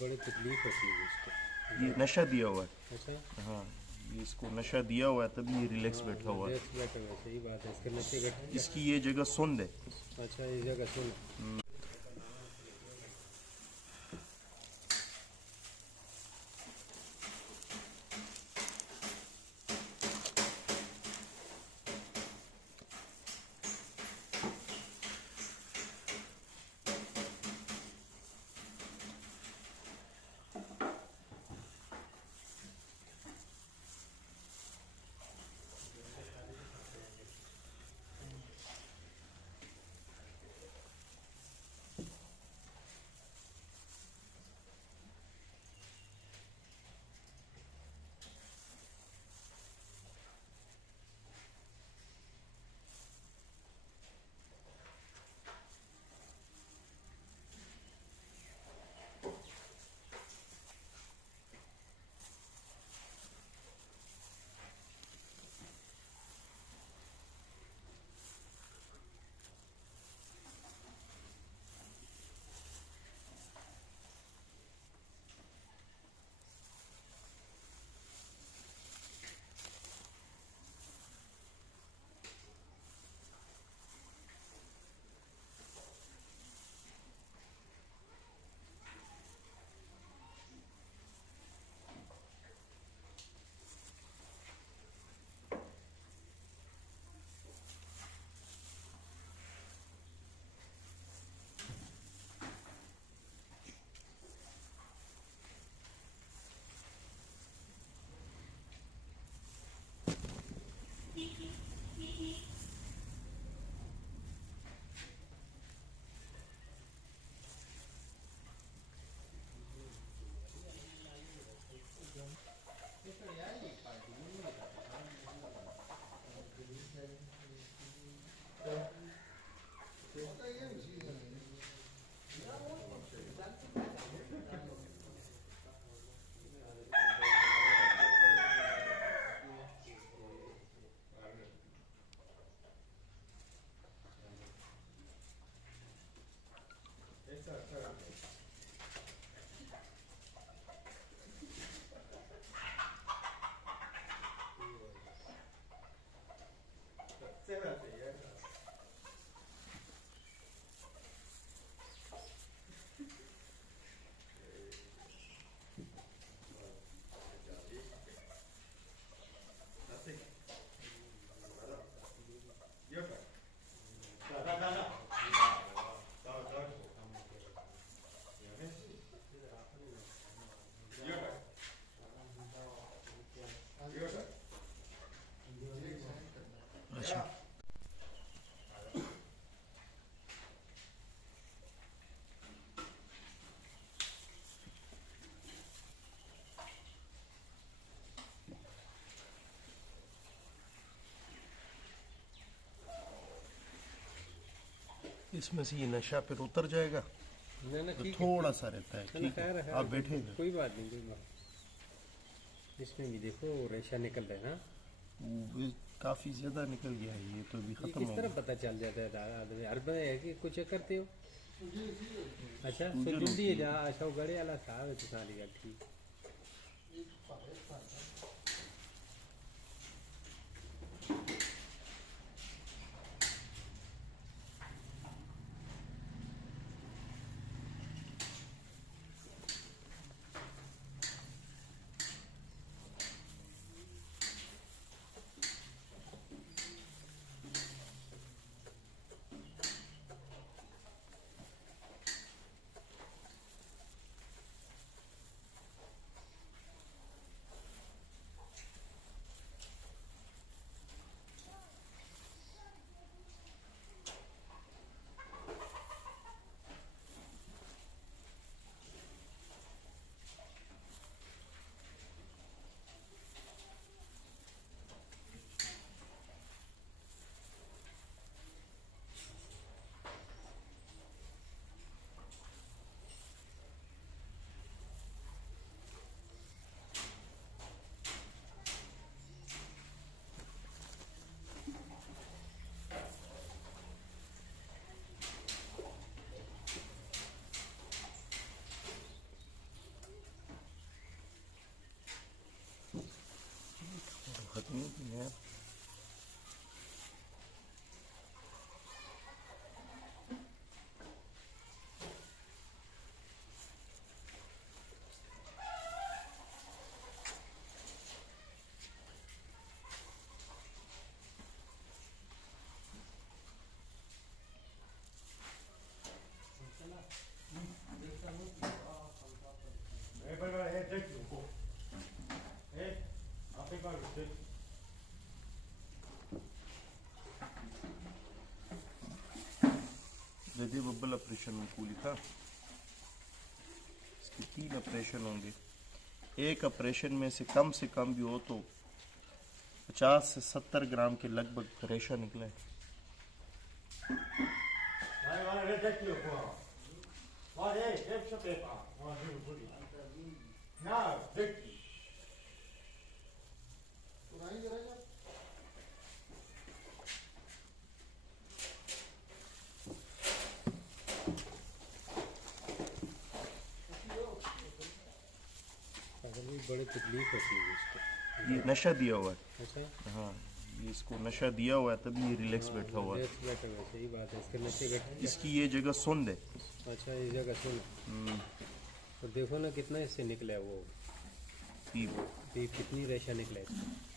बड़ी तकलीफ होती है इसको। ये नशा दिया हुआ है। अच्छा। हाँ, ये इसको नशा दिया हुआ है तभी ये रिलैक्स बैठा हुआ है। रिलैक्स बैठा हुआ है, सही बात है। इसके नशे बैठ। इसकी ये जगह सुंद है। अच्छा, इस जगह सुन। अच्छा, इसमें से ये नशा फिर उतर जाएगा ना ना, तो ठीक है। थोड़ा सा रहता है। चलो ठीक खैर है, है, आप बैठे कोई बात नहीं, कोई बात। इसमें भी देखो रेशा निकल रहा है ना। वो काफी ज्यादा निकल गया है, ये तो अभी ये खत्म किस हो तरह गया। पता चल जाता है आदमी? हर बार है कि कुछ करते हो। अच्छा, सूजन जल्दी होती है है। जहाँ अच्छा वो गड़े वाला साहब है तो सारी गल ठीक। यार जदे बब्बल ऑपरेशन में कूली था। इसके 3 ऑपरेशन होंगे। एक ऑपरेशन में से कम भी हो तो 50 से 70 ग्राम के लगभग रेशा निकला है। बड़ी तकलीफ होती है इसको। ये नशा दिया हुआ है। अच्छा, हाँ, ये इसको नशा दिया हुआ है तभी ये रिलैक्स बैठा हुआ है। रिलैक्स बैठा हुआ है, सही बात है। इसके नशे बैठे। इसकी ये जगह सुंद है। अच्छा, इस जगह सुन। तो देखो ना कितना इससे निकला है वो पीप। कितनी रेशा निकला है इसका।